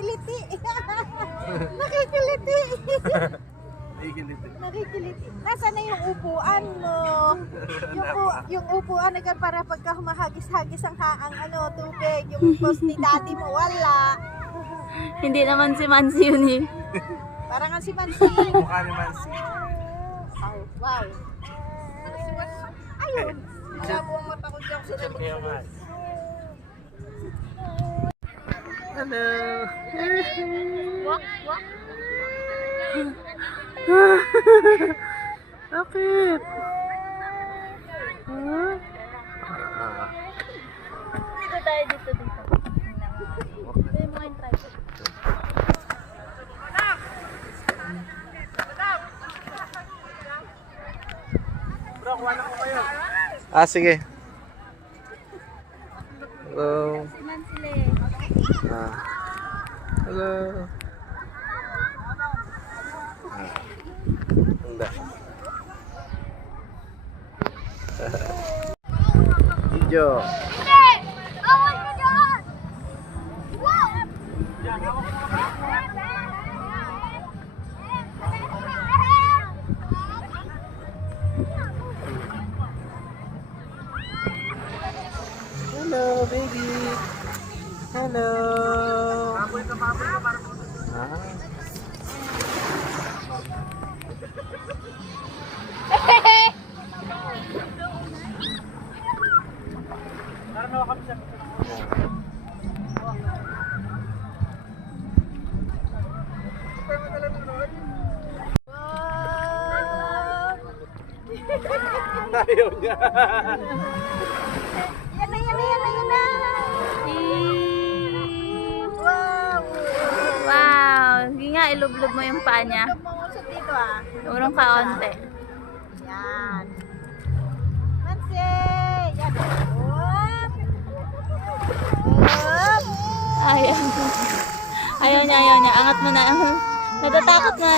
nakikiliti. Nakikiliti. Nakikiliti. Nasaan na yung upuan mo? Yung upuan na para pagka humahagis-hagis ang tubig. Yung post ni daddy mo, wala. Hindi naman si Mansi yun eh. Parang nga si Mansi. Mukha ni Mansi. Oh, wow. Ayun. Labo ang mata ko dyan sa Hello. Wak, wak. Bakit? Dito tayo, dito. Ito yung mga tripod. Bro, kuha na ko kayo. Ah, sige. Hello. Si Mansi Ah. Hello. Hindi. Video. Awal ka dyan! Wow! Hello, baby. Hello. Ah. Ayaw niya. Yan na. Wow! Wow! Hindi nga, ilublob mo yung paa niya. Tulog mo usap dito ah. Urong kaonte. Yan. Mansi! Yan. Whoop! Whoop! Ayaw. Ayaw niya. Angat mo na. Natatakot na.